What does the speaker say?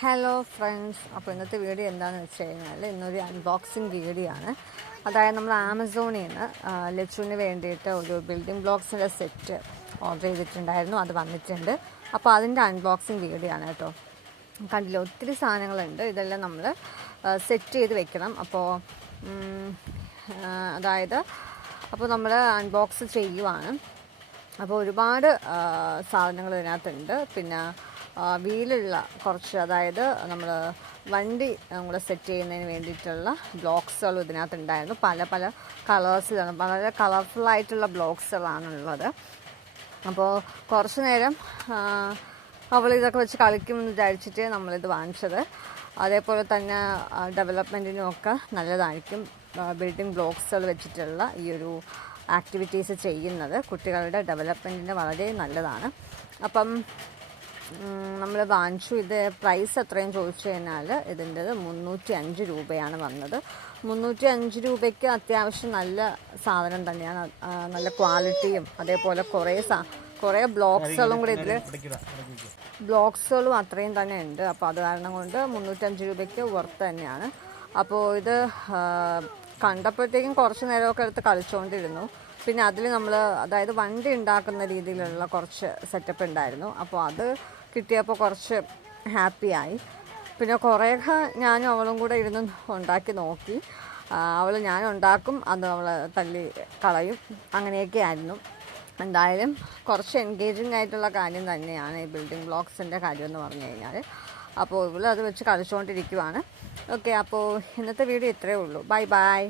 Hello friends, അപ്പോൾ ഇന്നത്തെ video എന്താണെന്ന് വെച്ച് കഴിഞ്ഞാൽ ഇന്നൊരു അൺബോക്സിങ് വീഡിയോ ആണ്. അതായത് നമ്മൾ ആമസോണിൽ നിന്ന് ലച്ചുവിന് വേണ്ടിയിട്ട് ഒരു ബിൽഡിംഗ് ബ്ലോക്സിൻ്റെ സെറ്റ് ഓർഡർ ചെയ്തിട്ടുണ്ടായിരുന്നു. അത് വന്നിട്ടുണ്ട്. അപ്പോൾ അതിൻ്റെ അൺബോക്സിങ് വീഡിയോ ആണ് കേട്ടോ. കണ്ടില്ല, ഒത്തിരി സാധനങ്ങളുണ്ട്. ഇതെല്ലാം നമ്മൾ സെറ്റ് ചെയ്ത് വെക്കണം. അപ്പോൾ അപ്പോൾ നമ്മൾ അൺബോക്സ് ചെയ്യുവാണ്. അപ്പോൾ ഒരുപാട് സാധനങ്ങൾ ഇതിനകത്തുണ്ട്. പിന്നെ വീലുള്ള കുറച്ച്, അതായത് നമ്മൾ വണ്ടി നമ്മൾ സെറ്റ് ചെയ്യുന്നതിന് വേണ്ടിയിട്ടുള്ള ബ്ലോക്സുകളും ഇതിനകത്തുണ്ടായിരുന്നു. പല പല കളേഴ്സിലാണ്, വളരെ കളർഫുള്ളായിട്ടുള്ള ബ്ലോക്സുകളാണുള്ളത്. അപ്പോൾ കുറച്ച് നേരം അവളിതൊക്കെ വെച്ച് കളിക്കുമെന്ന് വിചാരിച്ചിട്ട് നമ്മളിത് വാങ്ങിച്ചത്. അതേപോലെ തന്നെ ഡെവലപ്മെൻറ്റിനുമൊക്കെ നല്ലതായിരിക്കും ബിൽഡിംഗ് ബ്ലോക്സുകൾ വെച്ചിട്ടുള്ള ഈ ഒരു ആക്ടിവിറ്റീസ് ചെയ്യുന്നത്. കുട്ടികളുടെ ഡെവലപ്മെൻറ്റിന് വളരെ നല്ലതാണ്. അപ്പം നമ്മൾ വാങ്ങിച്ചു. ഇത് പ്രൈസ് എത്രയും ചോദിച്ചു കഴിഞ്ഞാൽ ഇതിൻ്റെത് 305 രൂപയാണ് വന്നത്. 305 രൂപയ്ക്ക് അത്യാവശ്യം നല്ല സാധനം തന്നെയാണ്. നല്ല ക്വാളിറ്റിയും അതേപോലെ കുറേ ബ്ലോക്സുകളും കൂടി ബ്ലോക്സുകളും അത്രയും തന്നെ ഉണ്ട്. അപ്പോൾ അത് കാരണം കൊണ്ട് 305 രൂപയ്ക്ക് വർത്ത് തന്നെയാണ്. അപ്പോൾ ഇത് കണ്ടപ്പോഴത്തേക്കും കുറച്ച് നേരമൊക്കെ എടുത്ത് കളിച്ചുകൊണ്ടിരുന്നു. പിന്നെ അതിൽ നമ്മൾ, അതായത് വണ്ടി ഉണ്ടാക്കുന്ന രീതിയിലുള്ള കുറച്ച് സെറ്റപ്പ് ഉണ്ടായിരുന്നു. അപ്പോൾ അത് കിട്ടിയപ്പോൾ കുറച്ച് ഹാപ്പിയായി. പിന്നെ കുറേയൊക്കെ ഞാനും അവളും കൂടെ ഇരുന്ന് ഉണ്ടാക്കി നോക്കി. ഞാൻ ഉണ്ടാക്കും, അത് അവൾ തല്ലി കളയും, അങ്ങനെയൊക്കെ ആയിരുന്നു. എന്തായാലും കുറച്ച് എൻഗേജിങ് ആയിട്ടുള്ള കാര്യം തന്നെയാണ് ഈ ബിൽഡിംഗ് ബ്ലോക്സിൻ്റെ കാര്യം എന്ന് പറഞ്ഞു കഴിഞ്ഞാൽ. അപ്പോൾ ഇവൾ അത് വെച്ച് കളിച്ചുകൊണ്ടിരിക്കുവാണ്. ഓക്കെ, അപ്പോൾ ഇന്നത്തെ വീഡിയോ ഇത്രയേ ഉള്ളൂ. Bye bye.